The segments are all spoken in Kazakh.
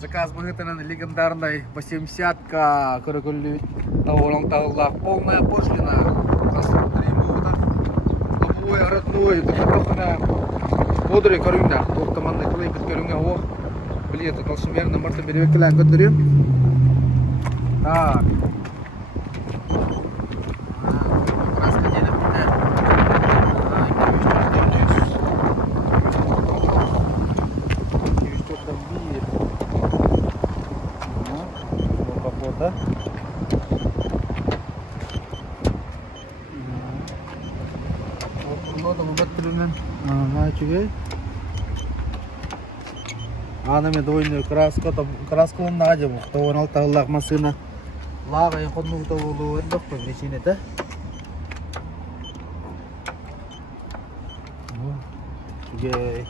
Заказ выготовлен легендарной 80-ка, короколли тауlang-таулах, полная пошлина. Конструктор ему лобовой, родной, такая бодрый корюнда. Тут командный клей под корюнга, о, блин, это толщемерно, можно берег килан контрю. Так. Да? Вот мы баттермен. Начали. Анами двойную краску, там краску он надел, то он алталлах машина. Лага и ходну то улу это по причине это. Чугей.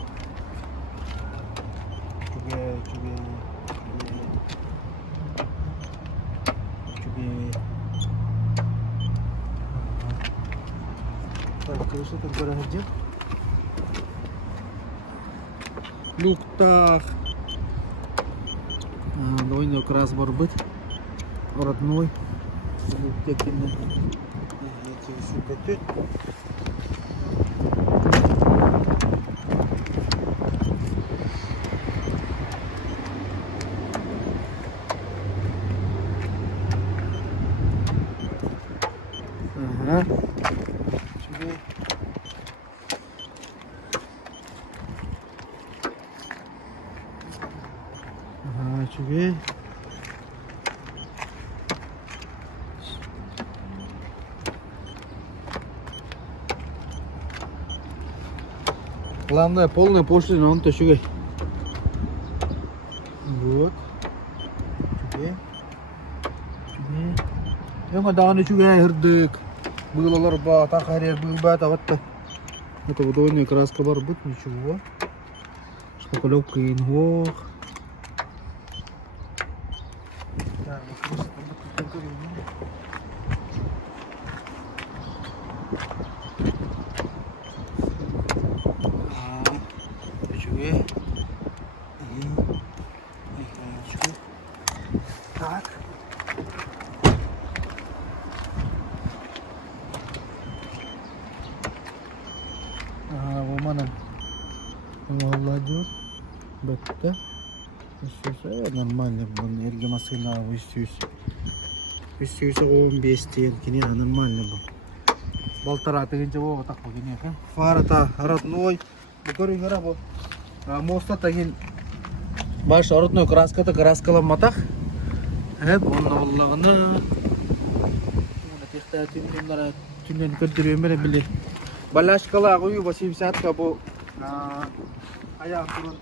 Так, что там гораздо? Луктах. Двойной крас барбит. Родной. Луктекины. Эти все котят. Ага. Чугей. Главное, полная пошлина, он то чугей. Вот. Чугей. Yang ada anu juga herdek. Было ларба, так харер был бата вот. Это водойная краска барбут, ничего. Шпаклевка инвох. Так, вот так. Mana молодежь, бетта, все нормально, бон, эльга машина выстюсь, он бестиен, кини нормально был. Болтара тегенче вот так begini kan, фара-то родной, букори грабо, моста теген, баш родной краска-то краскалам матах, он новлагына, тихта тимдара тимден көддүрөмөр биле. Балашкала гою 80-ка бу аяк турун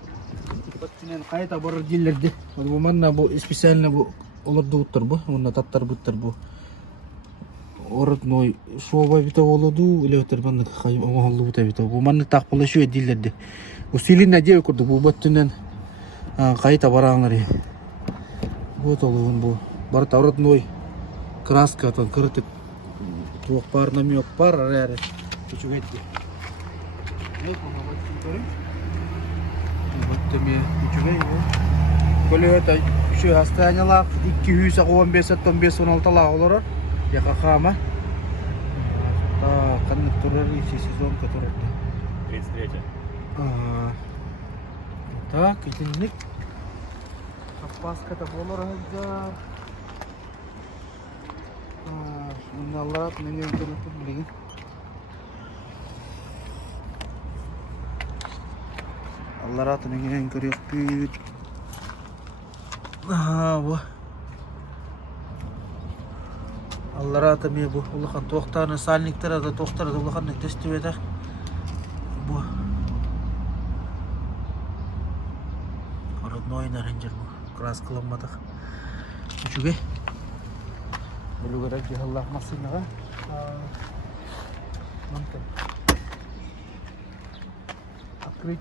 баттинен кайта бар дилерде. Бу манна бу специально бу олорду уттар бу, мына таттар буттар бу. Оротной шоба бите болоду, элетер манна кай оңолду бута бите. Бу манна так болошу дилерде. Бу силинна дей курду бу баттинен кайта бараңлар. Бу толугун бу. Бар оротной краска тан кыртык. Тук пар намек пар аре. Чугай. Вот он вот сюда. Вот тебе чугай. Коли это еще останется 215-15-16 олар. Яка хама. Та коннекторы сезон который 33. Так, иденик. Запаска-то болар да. Мыналар менен көрүп билген. Allah ratını yine görüyor büyük. Bu. Allah ratını bu. Ulan tohtarın salnikleri de tohtarı da ulan ne testi eder. Bu. Orada oynar incer bu. Kras kılınmadık. Çünkü. Böyle göre ki Allah masina. Mantap. Akrik.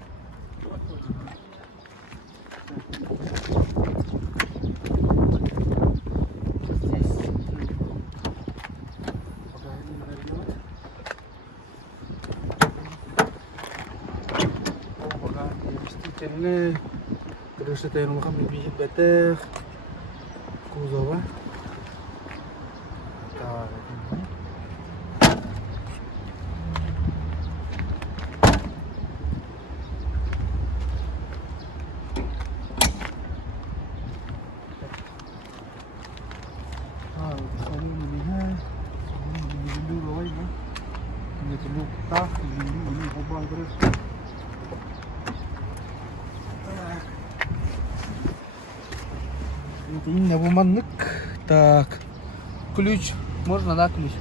Кышы тайрылған бейбейт бәтіқ. Кузова. Это именно буманнык. Так, ключ. Можно, да, ключ?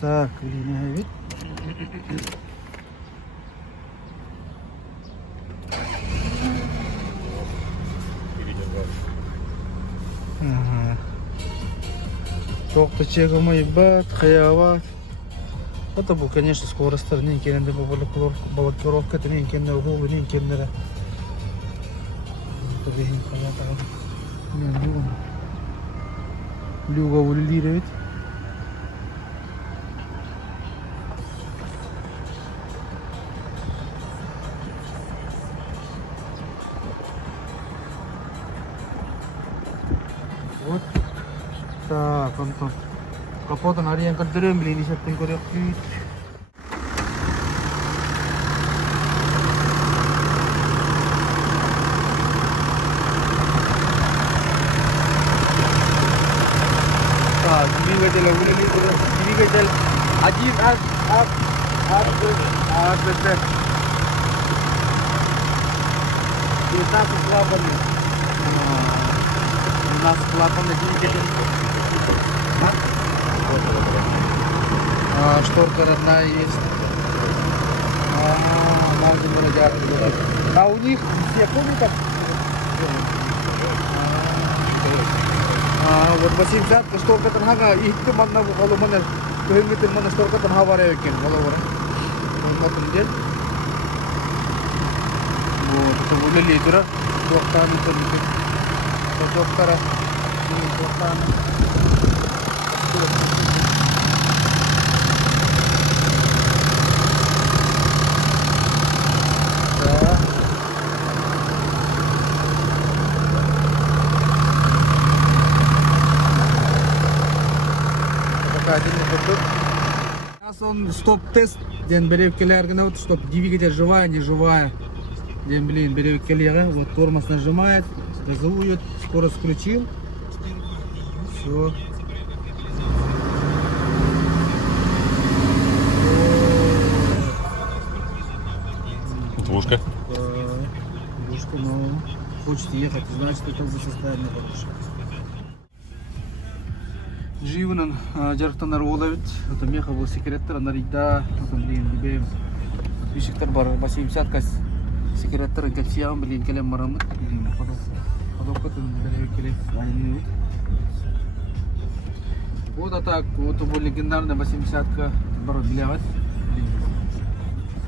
Так, блин, вид. Ага. Тоқты чегімі бәт, хаяват. Это был, конечно, скоростар, не кенде балокировка, это не кенде угол, не кенде. Это бегин хаята. Не, люга улилировать. Вот так, Антон. Капотан ариан кадерем били сеттин көрөк. Так, двигатель улили, двигатель один бэт. И так клапаны. У нас клапаны двигатель. Шторка родная есть. А у них все помните? Вот 80 шторка танхага и манна коло мана кемите мана шторка танха варе екен коло варе. Вот это улили тура. Доктан это доктора. Доктан. Сейчас он стоп-тест, ден берев келергена, вот стоп, двигатель живая, не живая. Ден, блин, берев келега, вот тормоз нажимает, газует, скорость включил. Все. Двушка. Двушка, но хочет ехать, значит, это уже состояние хорошее. Живнан жарықтанар олабыт. Это меха был секреттер, анаригда, потом блин, бибем. Бишектер бар 80 кас секреттер капсиям, блин, келем марамыт, блин, подопкатын берев келем айнывыт. Вот а так, вот был легендарный 80-ка бар бляват, блин,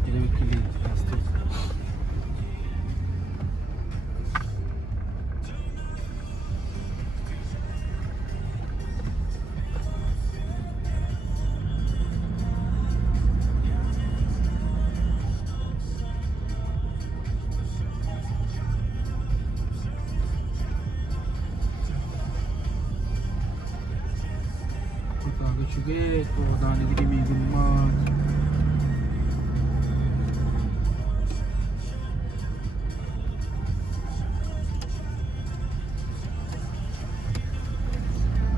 берев келем. Чугей, то да, не грими гумат.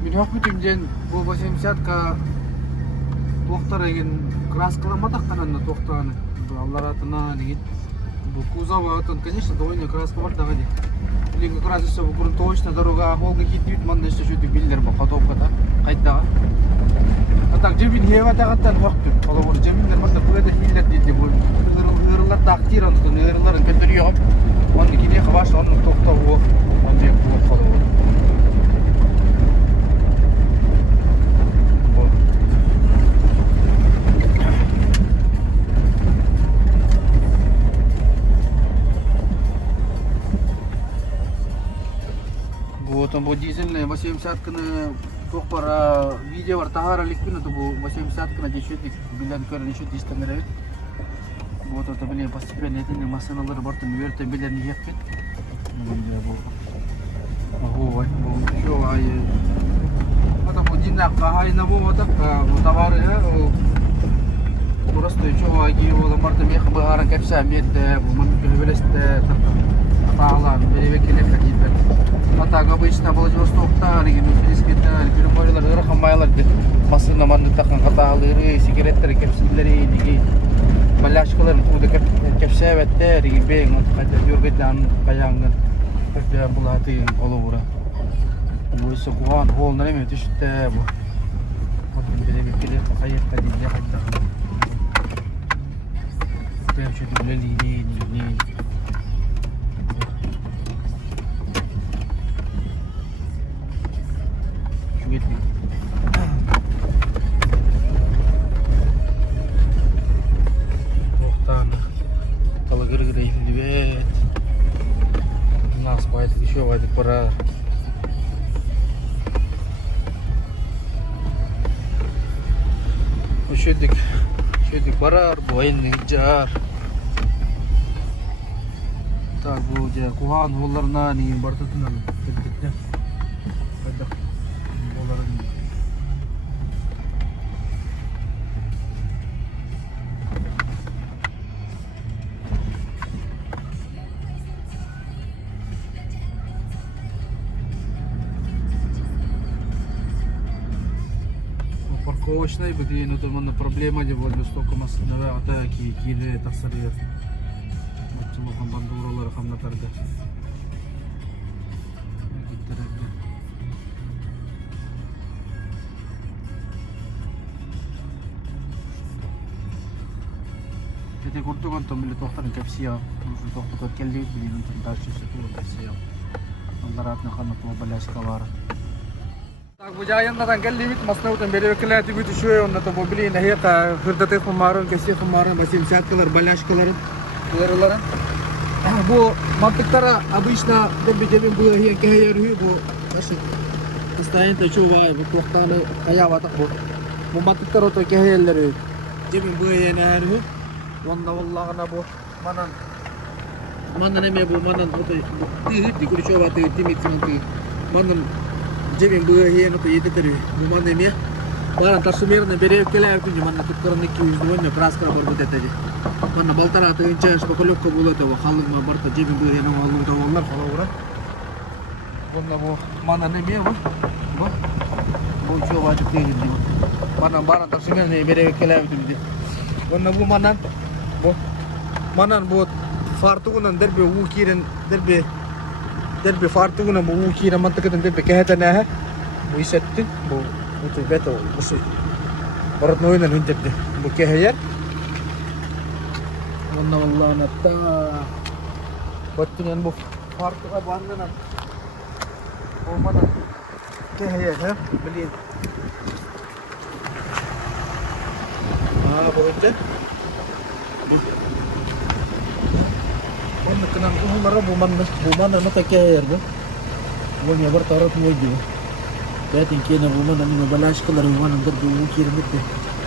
Мен оқытым ден бұл 80-ка тоқтар еген краскаламадақ қананна тоқтағаны. Аллар атына деген. Бұл кузова атын, конечно, довольно краска бар дағы де. Блин, как раз все вокруг точно дорога, холга хитвит, манда еще что-то биллер ба, қатопқата, қайттаға. А так жемин хеватағаттан уақыт. Қолы оны жеминдер манда бұғайда хиллер дейді бұл. Үйірлер тақтир, анықтан үйірлерін көтір еғып, оны кене қыбаш, оның тоқтауы, оны жеп бұғып қолы оны. Вот он был дизельный, 80-ка Çok var video var tahara likbin itu bu masih saat kena jadi bilan keren shoot istemere. Bu da bilen постепенно etinde masanaları bartın verten bilen yapın. Bu. Bu şu ay. Ata bu dinle kahayna bu mata mutavar ya. Burası da şu ay o marta bir haberan kapsa miyette bu man beleste tağlar böyle vekilim kadar. Hatta обычно Владивостокта деген Филиппинде Гүрмөйлөр ырахамайлар деп масына манды такан каталары, сигареттер кепсилери деген балашкалар куда кепсебетте деген бең кайда жүргөдөн каяңын бе булаты олура. Bu sokuan hollar eме түштө bu. Bakın böyle bir kere kayıkta değil hatta. Ben şu döleli ne. Gittik. Muhtan. Kalau gara-gara ini bet. Nas payet di show ada para. Şöyle para boyun ngejar. Tabu ja kuhan hollarna ni bartatunan bedde. Bedde. Парковочной где ну там проблема де Владивостока масынага атаки кире тасырыр. Мактымаган бандуралар хамнатарда. Jadi kurtu kan tomile tohtan kapsiya, şu tohtan kelli bilin tadaşı sütü kapsiya. Onlara nakana to balashka var. Так бужаяндан келли бит маснаудан бере келати бит шуе онна то бобили нахета хырдаты хумарын кеси хумарын басим сяткалар балашкалар буларлар. Bu mantıklara обычно дебидебин bu hier geheyer bu nasıl постоянно чува bu tohtanı ayavata bu mantıklara to geheyerleri debin bu yener onda vallahi bu manan eme bu manan bu di kuri chova di timit santi manan Jebin buah hier no pede teri, buman demi. Baran tarsumir ne beri kele aku jaman nakut korang nikki uzduan ne praskara berbeda tadi. Mana baltara atau incar sepakolok kebulat tu, halung ma berta jebin buah hier no halung tu wallar kalau orang. Bunda bu mana ne mia bu coba cuci ini. Mana baran tarsumir ne beri kele aku tadi. Bunda bu manan bu fartugunan derbe ukiren derbe fartugunan bu ukiren mantıkatan derbe kehatan ne? Bu isettin bu beto bu barat noyunan hünderde bu keher. Vallahi natta battunan bu fartuga bandanan. O mana keher ha beliin. Bu ente. Onu kenang umara bu mana mata keher bu. Bu ne var tarot moju. Berarti kena bu mana ni balash kalar bu mana derbe ukir mitte.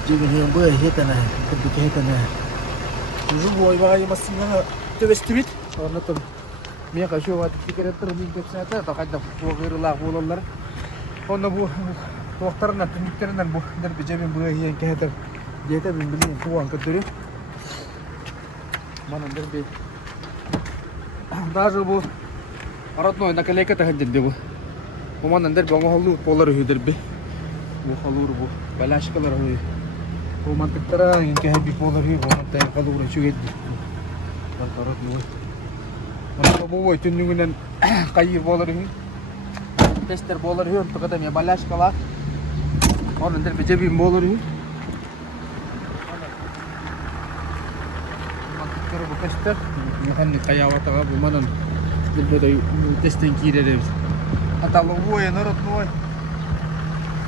Jadi yang bu hetana derbe kehetana. Uzu bu ay bagay masina tevestimit. Orna tam miya kasho wat fikretter min kepsata ta kadda bu gırla bulanlar. Onda bu doktorna tümükterinden bu derbe cebin bu hiyen keheter. Jeta bin bilin tuan kadırı. Mana derbe даже bu родной наклейка тагын bu. Bu mana derbe ama halu polar hüder be. Bu halur bu balashkalar hoy. Bu mantıklara inke hebi polar hü bu mantık halur şu gitti. Mantarot bu. Mana bu boy tününün kayı polar hü. Tester polar hü untuk kadam ya balashkalar. Onun derbe cebi polar hü. Mantıklara bu tester. Hani kayawata bu mana derbe de testin kirede. Atau lu yang nurut lu,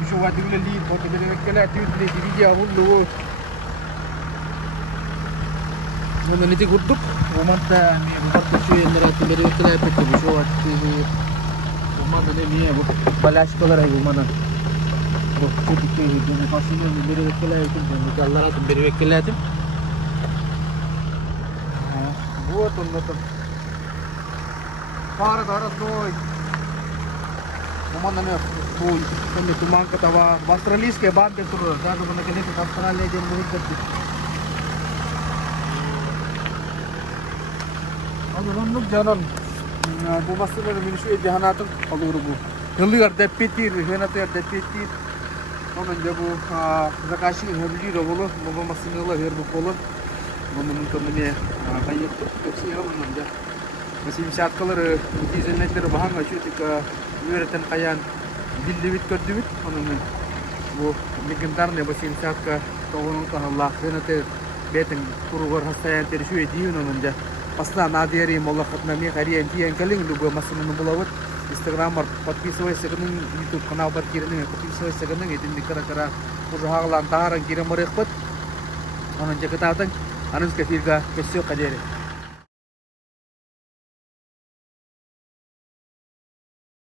bisa buat dulu li, buat beli kela tu beli diri dia pun lu. Mana ni tu kutuk, mana ni buat tu yang nurut beli kela tu bisa buat tu, mana ni ni buat balas color ayu mana. Bu dikmeyi bunu aslında biri bekleyetim. Ben Allah'tan biri bekleyetim. Вот он на том. Пара дара стой. Маман на стой. Там туманка тава. Австралийская банка тур. Да, ну на конец Австралия ден будет करती. Alırım nuk canan. Bu masada bir şey cihanatın alırım bu. Hılıyor depetir, henatır depetir. Onun da bu zakashi hılıyor bolu. Bu masada her bu bolu. Bunun temene kayıp şey yapmam da. Mesela şartları dizinlikleri bahanga şu tık üreten kayan dildivit kördüvit onun bu legendar ne basit şartka toğunun Allah senate beten kurugar hastayan teri şu ediyor onun da. Asla nadiyari molla katnami kariyan tiyan kaling lu bu masunun bulawat Instagram or подписывайся канın YouTube kanal бар кирinin подписывайся канın edin dikara uzahalan taharan kirim merekpat onun jakatatan anus kafirga kesyo kadere